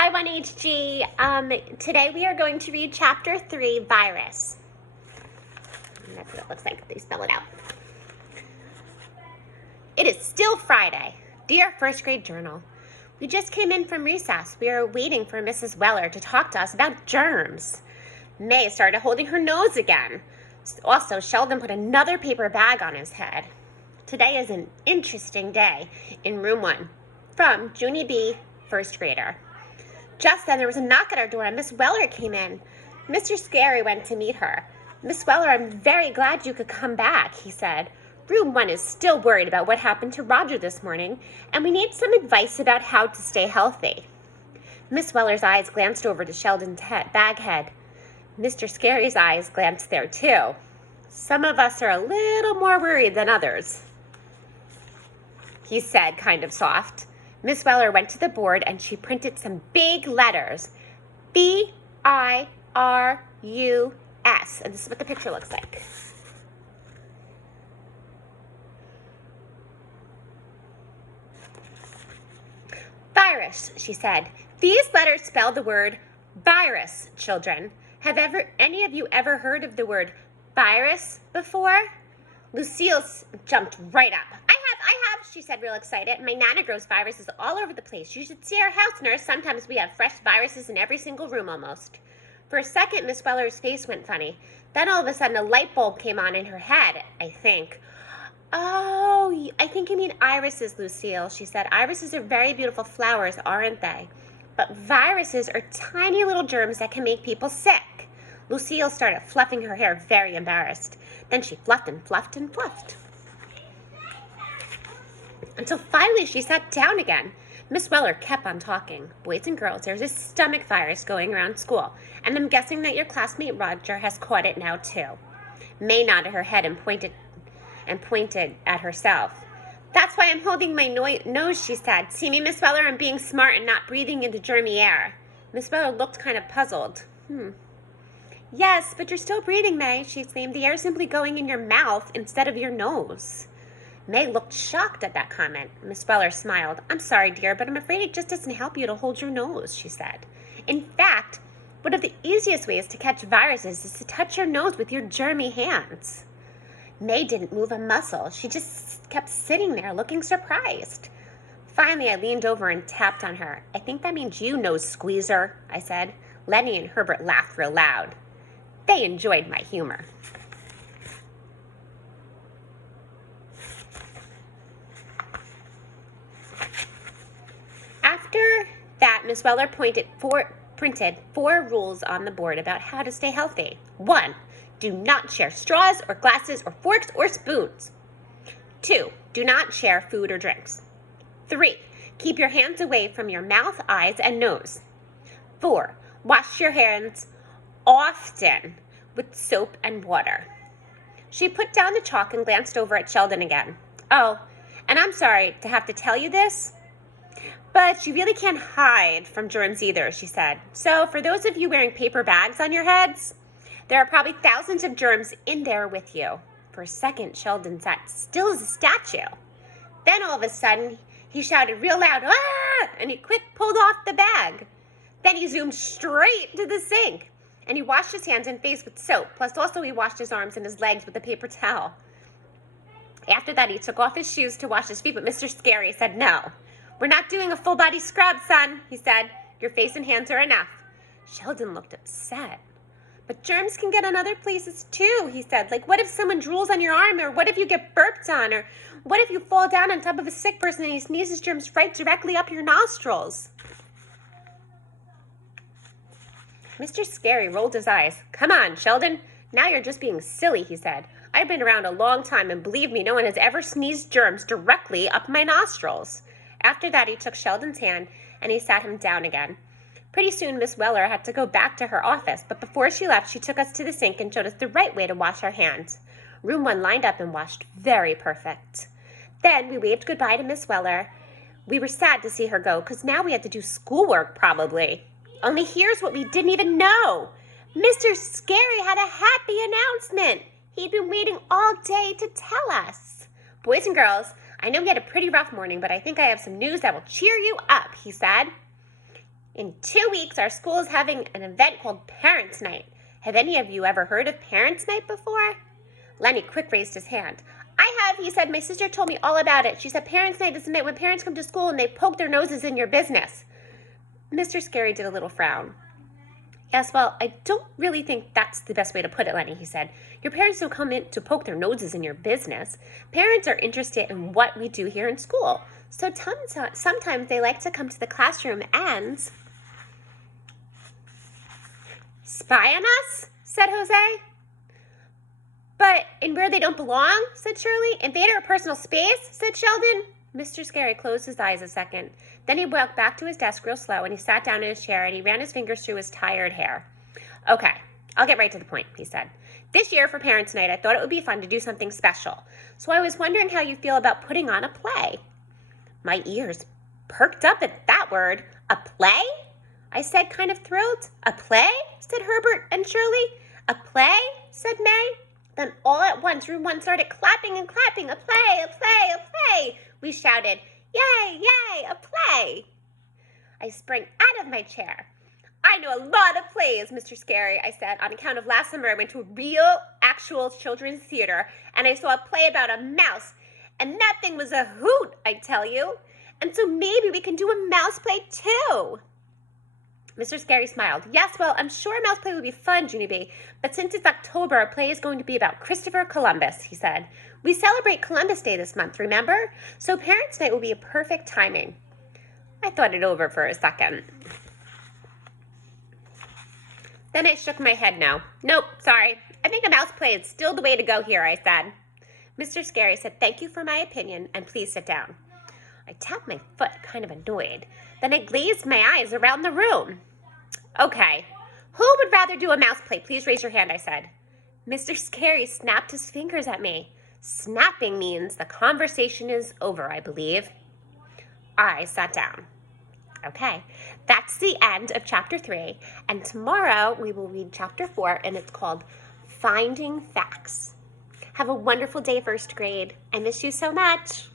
Hi, 1HG. Today we are going to read Chapter 3, Virus. And that's what it looks like. They spell it out. It is still Friday. Dear First Grade Journal, we just came in from recess. We are waiting for Mrs. Weller to talk to us about germs. May started holding her nose again. Also, Sheldon put another paper bag on his head. Today is an interesting day in room 1. From Junie B., first grader. Just then, there was a knock at our door, and Miss Weller came in. Mr. Scary went to meet her. Miss Weller, I'm very glad you could come back, he said. Room 1 is still worried about what happened to Roger this morning, and we need some advice about how to stay healthy. Miss Weller's eyes glanced over to Sheldon's bag head. Mr. Scary's eyes glanced there, too. Some of us are a little more worried than others, he said, kind of soft. Miss Weller went to the board and she printed some big letters. VIRUS. And this is what the picture looks like. Virus, she said. These letters spell the word virus, children. Have any of you ever heard of the word virus before? Lucille jumped right up. I have, she said real excited. My Nana grows viruses all over the place. You should see our house nurse. Sometimes we have fresh viruses in every single room almost. For a second, Miss Weller's face went funny. Then all of a sudden a light bulb came on in her head, I think. Oh, I think you mean irises, Lucille, she said. Irises are very beautiful flowers, aren't they? But viruses are tiny little germs that can make people sick. Lucille started fluffing her hair, very embarrassed. Then she fluffed and fluffed and fluffed, until finally she sat down again. Miss Weller kept on talking. Boys and girls, there's a stomach virus going around school, and I'm guessing that your classmate Roger has caught it now too. May nodded her head and pointed at herself. That's why I'm holding my nose, she said. See me, Miss Weller? I'm being smart and not breathing into germy air. Miss Weller looked kind of puzzled. Yes, but you're still breathing, May, she exclaimed. The air's simply going in your mouth instead of your nose. May looked shocked at that comment. Miss Weller smiled. I'm sorry, dear, but I'm afraid it just doesn't help you to hold your nose, she said. In fact, one of the easiest ways to catch viruses is to touch your nose with your germy hands. May didn't move a muscle. She just kept sitting there looking surprised. Finally, I leaned over and tapped on her. I think that means you, nose squeezer, I said. Lenny and Herbert laughed real loud. They enjoyed my humor. After that, Miss Weller printed 4 rules on the board about how to stay healthy. 1, do not share straws or glasses or forks or spoons. 2, do not share food or drinks. 3, keep your hands away from your mouth, eyes, and nose. 4, wash your hands often with soap and water. She put down the chalk and glanced over at Sheldon again. Oh, and I'm sorry to have to tell you this, but you really can't hide from germs either, she said. So for those of you wearing paper bags on your heads, there are probably thousands of germs in there with you. For a second, Sheldon sat still as a statue. Then all of a sudden, he shouted real loud, ah! And he quick pulled off the bag. Then he zoomed straight to the sink, and he washed his hands and face with soap. Plus also he washed his arms and his legs with a paper towel. After that, he took off his shoes to wash his feet, but Mr. Scary said no. We're not doing a full body scrub, son, he said. Your face and hands are enough. Sheldon looked upset. But germs can get on other places too, he said. Like, what if someone drools on your arm? Or what if you get burped on? Or what if you fall down on top of a sick person and he sneezes germs right directly up your nostrils? Mr. Scary rolled his eyes. Come on, Sheldon. Now you're just being silly, he said. I've been around a long time, and believe me, no one has ever sneezed germs directly up my nostrils. After that, he took Sheldon's hand and he sat him down again. Pretty soon, Miss Weller had to go back to her office, but before she left, she took us to the sink and showed us the right way to wash our hands. Room 1 lined up and washed very perfect. Then we waved goodbye to Miss Weller. We were sad to see her go, because now we had to do schoolwork, probably. Only here's what we didn't even know. Mr. Scary had a happy announcement. He'd been waiting all day to tell us. Boys and girls, I know we had a pretty rough morning, but I think I have some news that will cheer you up, he said. In 2 weeks, our school is having an event called Parents' Night. Have any of you ever heard of Parents' Night before? Lenny quick raised his hand. I have, he said. My sister told me all about it. She said Parents' Night is the night when parents come to school and they poke their noses in your business. Mr. Scary did a little frown. Yes, well, I don't really think that's the best way to put it, Lenny, he said. Your parents don't come in to poke their noses in your business. Parents are interested in what we do here in school. So sometimes they like to come to the classroom and spy on us, said Jose. But in where they don't belong, said Shirley. Invade our personal space, said Sheldon. Mr. Scary closed his eyes a second. Then he walked back to his desk real slow, and he sat down in his chair, and he ran his fingers through his tired hair. Okay, I'll get right to the point, he said. This year for Parents' Night, I thought it would be fun to do something special. So I was wondering how you feel about putting on a play. My ears perked up at that word. A play? I said, kind of thrilled. A play? Said Herbert and Shirley. A play? Said May. Then all at once, room 1 started clapping and clapping. A play, a play, a play. We shouted, yay, yay, a play. I sprang out of my chair. I know a lot of plays, Mr. Scary, I said. On account of last summer, I went to a real, actual children's theater, and I saw a play about a mouse. And that thing was a hoot, I tell you. And so maybe we can do a mouse play too. Mr. Scary smiled. Yes, well, I'm sure a mouse play would be fun, Junie B. But since it's October, our play is going to be about Christopher Columbus, he said. We celebrate Columbus Day this month, remember? So Parents' Night will be a perfect timing. I thought it over for a second. Then I shook my head no. Nope, sorry. I think a mouse play is still the way to go here, I said. Mr. Scary said, thank you for my opinion, and please sit down. I tapped my foot, kind of annoyed. Then I glazed my eyes around the room. Okay, who would rather do a mouse play? Please raise your hand, I said. Mr. Scary snapped his fingers at me. Snapping means the conversation is over, I believe. I sat down. Okay, that's the end of chapter 3, and tomorrow we will read chapter 4, and it's called Finding Facts. Have a wonderful day, first grade. I miss you so much.